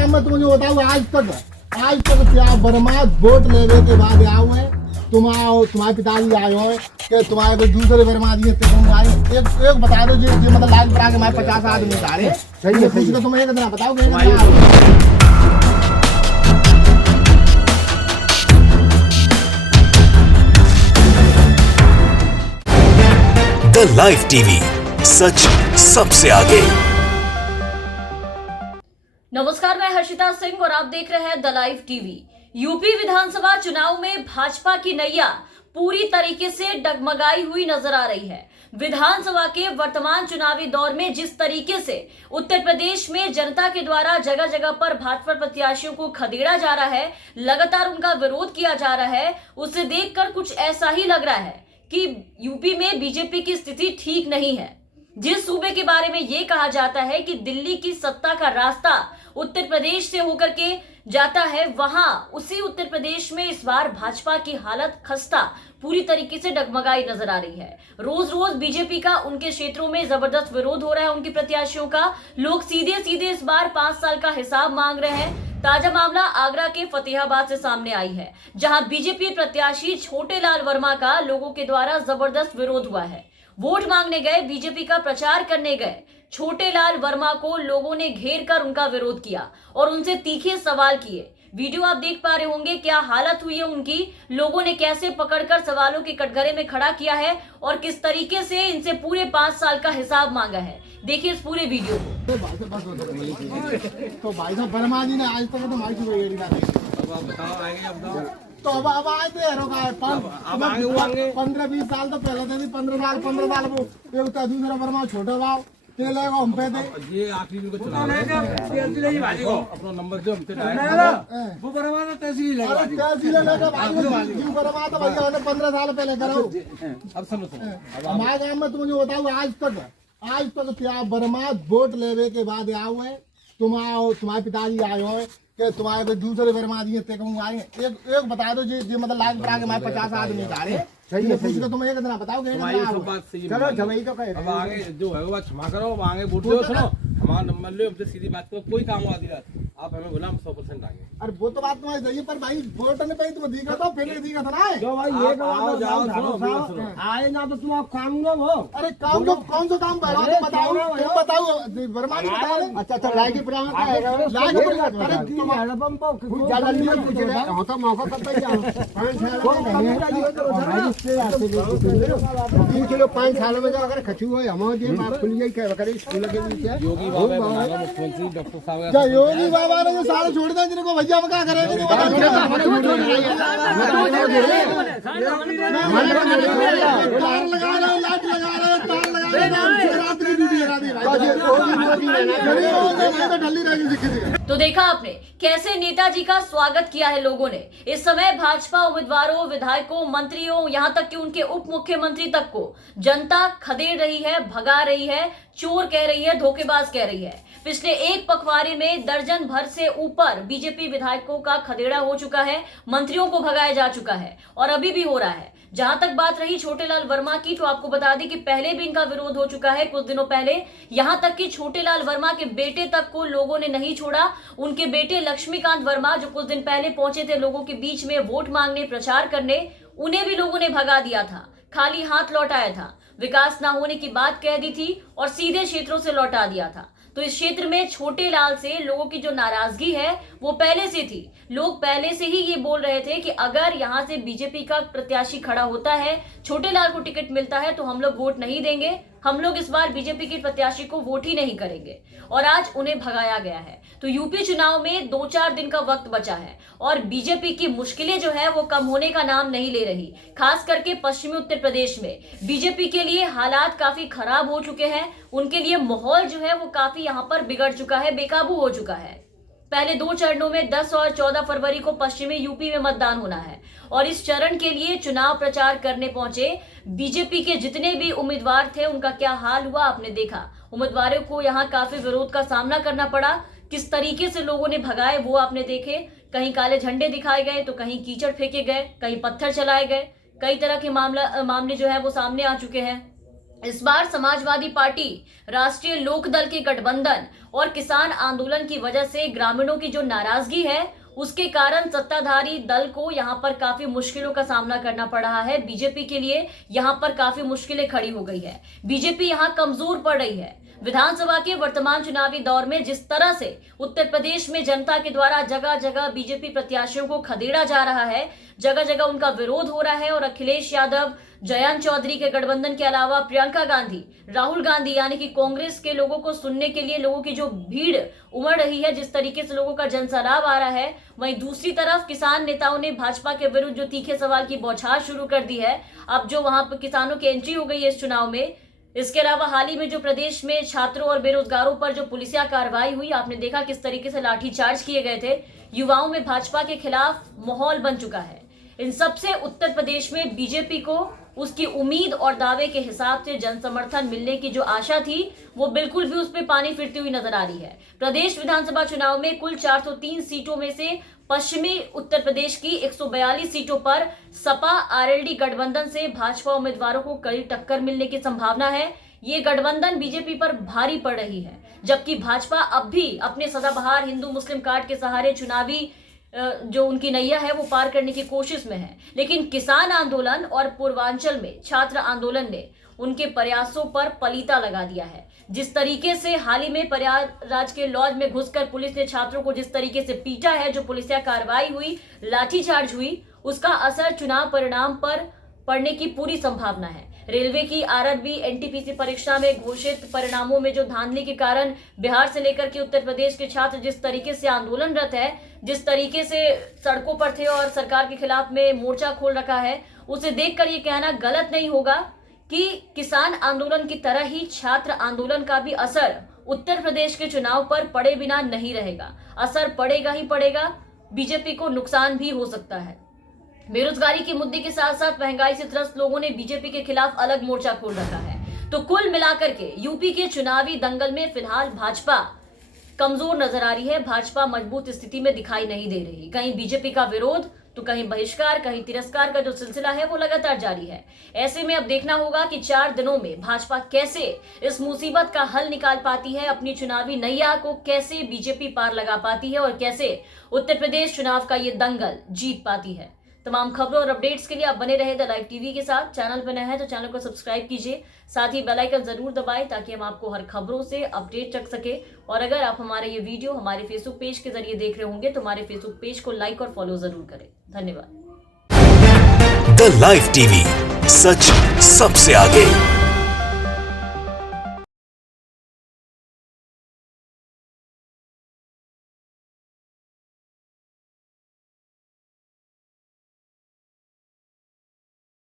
गाँव में तुम जो बताओ आज तक क्या वर्मा वोट लेने के बाद आओ है तुम आओ तुम्हारे पिताजी आए हो कि तुम्हारे कोई दूसरे वर्मा दिए तुम आए एक बता दो जो मतलब लाइन पर आके हमारे 50 आदमी उतारे सही है पूछ के तुम एक दिन बताओ द लाइव टीवी, सच सबसे आगे। नमस्कार, मैं हर्षिता सिंह और आप देख रहे हैं द लाइव टीवी। यूपी विधानसभा चुनाव में भाजपा की नैया पूरी तरीके से डगमगाई हुई नजर आ रही है। विधानसभा के वर्तमान चुनावी दौर में जिस तरीके से उत्तर प्रदेश में जनता के द्वारा जगह जगह पर भाजपा प्रत्याशियों को खदेड़ा जा रहा है, लगातार उनका विरोध किया जा रहा है, उसे देखकर कुछ ऐसा ही लग रहा है कि यूपी में बीजेपी की स्थिति ठीक नहीं है। जिस सूबे के बारे में यह कहा जाता है कि दिल्ली की सत्ता का रास्ता उत्तर प्रदेश से होकर के जाता है, वहां उसी उत्तर प्रदेश में इस बार भाजपा की हालत खस्ता पूरी तरीके से डगमगाई नजर आ रही है। रोज रोज बीजेपी का उनके क्षेत्रों में जबरदस्त विरोध हो रहा है। उनके प्रत्याशियों का लोग सीधे सीधे इस बार 5 साल का हिसाब मांग रहे हैं। ताजा मामला आगरा के फतेहाबाद से सामने आई है, जहां बीजेपी प्रत्याशी छोटेलाल वर्मा का लोगों के द्वारा जबरदस्त विरोध हुआ है। वोट मांगने गए, बीजेपी का प्रचार करने गए छोटेलाल वर्मा को लोगों ने घेर कर उनका विरोध किया और उनसे तीखे सवाल किए। वीडियो आप देख पा रहे होंगे, क्या हालत हुई है उनकी, लोगों ने कैसे पकड़कर सवालों के कटघरे में खड़ा किया है और किस तरीके से इनसे पूरे 5 साल का हिसाब मांगा है। देखिए इस पूरे वीडियो को। तो भाई साहब वर्मा जी ने आज तक तो माइक तो अब आए थे 15-20 साल तो पहले थे 15 साल वो एक दूसरा वर्मा छोटा भाव हम पे थे ये आखिरी को चला अपना नंबर जो हमसे वो बराबर तो तहसील वर्मा तो भैया 15 साल पहले करो। अब सुनो हमारे गाँव में तुम जो बताओ आज तक क्या वर्मा वोट लेने के बाद आओ है तुम आओ तुम्हारे पिताजी आए हो कि तुम्हारे कोई दूसरे वर्मा दिए आए एक बता दो जो मतलब लाइन पर आके हमारे 50 आदमी उतारे सही है पूछ के तुम एक दिन बताओ चलो जवाई तो अब आगे जो है वो क्षमा करो, अब आगे वोट दो। सुनो हमारा नंबर लो, हमसे सीधी बात करो, कोई काम आधी रात आप हमें बोला हम 100% आगे। अरे वो तो बात तुम्हारी सही है, पर भाई वोट नहीं पाई तुम दिखा तो फिर दिखा था ना जो भाई ये जाओ आए ना तो तुम आप काम ना हो। अरे काम जो कौन सा काम कर रहा बताओ तुम बताओ वर्मा जी बताओ। अच्छा लाइक की प्रमाण का है लाइक अरे तुम एल्बम को ज्यादा नहीं पूछ रहे हो तो मौका कब पे जाओ 3 किलो 5 सालों में अगर खचू हो हम जे माफ खुल जाई करे स्कूल के नीचे योगी बाबा मुख्यमंत्री डॉक्टर साहब क्या योगी बाबा ने जो सारे छोड़ दिया जिनको भैया हम क्या करेंगे तार लगा रहे लाइट लगा रहे तार लगा रहे रात्रि ड्यूटी लगा दी भाई। तो देखा आपने कैसे नेताजी का स्वागत किया है लोगों ने। इस समय भाजपा उम्मीदवारों, विधायकों, मंत्रियों, यहां तक कि उनके उप मुख्यमंत्री तक को जनता खदेड़ रही है, भगा रही है, चोर कह रही है, धोखेबाज कह रही है। पिछले एक पखवाड़े में दर्जन भर से ऊपर बीजेपी विधायकों का खदेड़ा हो चुका है, मंत्रियों को भगाया जा चुका है और अभी भी हो रहा है। जहां तक बात रही छोटेलाल वर्मा की, तो आपको बता दें कि पहले भी इनका विरोध हो चुका है कुछ दिनों पहले। यहां तक कि छोटेलाल वर्मा के बेटे तक को लोगों ने नहीं छोड़ा। उनके बेटे लक्ष्मीकांत वर्मा जो कुछ दिन पहले पहुंचे थे लोगों के बीच में वोट मांगने, प्रचार करने, उन्हें भी लोगों ने भगा दिया था, खाली हाथ लौटाया था, विकास ना होने की बात कह दी थी और सीधे क्षेत्रों से लौटा दिया था। तो इस क्षेत्र में छोटेलाल से लोगों की जो नाराजगी है वो पहले से थी। लोग पहले से ही ये बोल रहे थे कि अगर यहाँ से बीजेपी का प्रत्याशी खड़ा होता है, छोटेलाल को टिकट मिलता है तो हम लोग वोट नहीं देंगे, हम लोग इस बार बीजेपी के प्रत्याशी को वोट ही नहीं करेंगे। और आज उन्हें भगाया गया है। तो यूपी चुनाव में 2-4 दिन का वक्त बचा है और बीजेपी की मुश्किलें जो है वो कम होने का नाम नहीं ले रही। खास करके पश्चिमी उत्तर प्रदेश में बीजेपी के लिए हालात काफी खराब हो चुके हैं। उनके लिए माहौल जो है वो काफी यहाँ पर बिगड़ चुका है, बेकाबू हो चुका है। पहले 2 चरणों में 10 और 14 फरवरी को पश्चिमी यूपी में मतदान होना है और इस चरण के लिए चुनाव प्रचार करने पहुंचे बीजेपी के जितने भी उम्मीदवार थे उनका क्या हाल हुआ आपने देखा। उम्मीदवारों को यहाँ काफी विरोध का सामना करना पड़ा, किस तरीके से लोगों ने भगाए वो आपने देखे। कहीं काले झंडे दिखाए गए तो कहीं कीचड़ फेंके गए, कहीं पत्थर चलाए गए, कई तरह के मामले जो है वो सामने आ चुके हैं। इस बार समाजवादी पार्टी, राष्ट्रीय लोकदल के गठबंधन और किसान आंदोलन की वजह से ग्रामीणों की जो नाराजगी है उसके कारण सत्ताधारी दल को यहां पर काफी मुश्किलों का सामना करना पड़ रहा है। बीजेपी के लिए यहां पर काफी मुश्किलें खड़ी हो गई है। बीजेपी यहां कमजोर पड़ रही है। विधानसभा के वर्तमान चुनावी दौर में जिस तरह से उत्तर प्रदेश में जनता के द्वारा जगह जगह बीजेपी प्रत्याशियों को खदेड़ा जा रहा है, जगह जगह उनका विरोध हो रहा है और अखिलेश यादव, जयंत चौधरी के गठबंधन के अलावा प्रियंका गांधी, राहुल गांधी यानी कि कांग्रेस के लोगों को सुनने के लिए लोगों की जो भीड़ उमड़ रही है, जिस तरीके से लोगों का जनसैलाब आ रहा है, वहीं दूसरी तरफ किसान नेताओं ने भाजपा के विरुद्ध जो तीखे सवाल की बौछार शुरू कर दी है। अब जो वहां पर किसानों की एंट्री हो गई है इस चुनाव में। इसके अलावा हाल ही में जो प्रदेश में छात्रों और बेरोजगारों पर जो पुलिसिया कार्रवाई हुई, आपने देखा किस तरीके से लाठीचार्ज किए गए थे। युवाओं में भाजपा के खिलाफ माहौल बन चुका है। इन सबसे उत्तर प्रदेश में बीजेपी को उसकी उम्मीद और दावे के हिसाब से जन समर्थन मिलने की जो आशा थी वो बिल्कुल भी उस पर पानी फिरती हुई नजर आ रही है। प्रदेश विधानसभा चुनाव में कुल 403 सीटों में से पश्चिमी उत्तर प्रदेश की 142 सीटों पर सपा आरएलडी गठबंधन से भाजपा उम्मीदवारों को कड़ी टक्कर मिलने की संभावना है। ये गठबंधन बीजेपी पर भारी पड़ रही है, जबकि भाजपा अब भी अपने सदाबहार हिंदू मुस्लिम कार्ड के सहारे चुनावी जो उनकी नैया है वो पार करने की कोशिश में है। लेकिन किसान आंदोलन और पूर्वांचल में छात्र आंदोलन ने उनके प्रयासों पर पलीता लगा दिया है। जिस तरीके से हाल ही में प्रयागराज के लॉज में घुसकर पुलिस ने छात्रों को जिस तरीके से पीटा है, जो पुलिसिया कार्रवाई हुई, लाठीचार्ज हुई, उसका असर चुनाव परिणाम पर पड़ने की पूरी संभावना है। रेलवे की आरआरबी एनटीपीसी परीक्षा में घोषित परिणामों में जो धांधली के कारण बिहार से लेकर के उत्तर प्रदेश के छात्र जिस तरीके से आंदोलनरत है, जिस तरीके से सड़कों पर थे और सरकार के खिलाफ में मोर्चा खोल रखा है, उसे देखकर ये कहना गलत नहीं होगा कि किसान आंदोलन की तरह ही छात्र आंदोलन का भी असर उत्तर प्रदेश के चुनाव पर पड़े बिना नहीं रहेगा। असर पड़ेगा ही पड़ेगा। बीजेपी को नुकसान भी हो सकता है। बेरोजगारी के मुद्दे के साथ साथ महंगाई से त्रस्त लोगों ने बीजेपी के खिलाफ अलग मोर्चा खोल रखा है। तो कुल मिलाकर के यूपी के चुनावी दंगल में फिलहाल भाजपा कमजोर नजर आ रही है। भाजपा मजबूत स्थिति में दिखाई नहीं दे रही। कहीं बीजेपी का विरोध तो कहीं बहिष्कार, कहीं तिरस्कार का जो सिलसिला है वो लगातार जारी है। ऐसे में अब देखना होगा कि 4 दिनों में भाजपा कैसे इस मुसीबत का हल निकाल पाती है, अपनी चुनावी नैया को कैसे बीजेपी पार लगा पाती है और कैसे उत्तर प्रदेश चुनाव का ये दंगल जीत पाती है। तमाम खबरों और अपडेट्स के लिए आप बने रहे द लाइव टीवी के साथ। चैनल पर नए हैं तो चैनल को सब्सक्राइब कीजिए, साथ ही बेल आइकन जरूर दबाएं ताकि हम आपको हर खबरों से अपडेट रख सके। और अगर आप हमारे ये वीडियो हमारे फेसबुक पेज के जरिए देख रहे होंगे तो हमारे फेसबुक पेज को लाइक और फॉलो जरूर करें। धन्यवाद। द लाइव टीवी, सच सबसे आगे।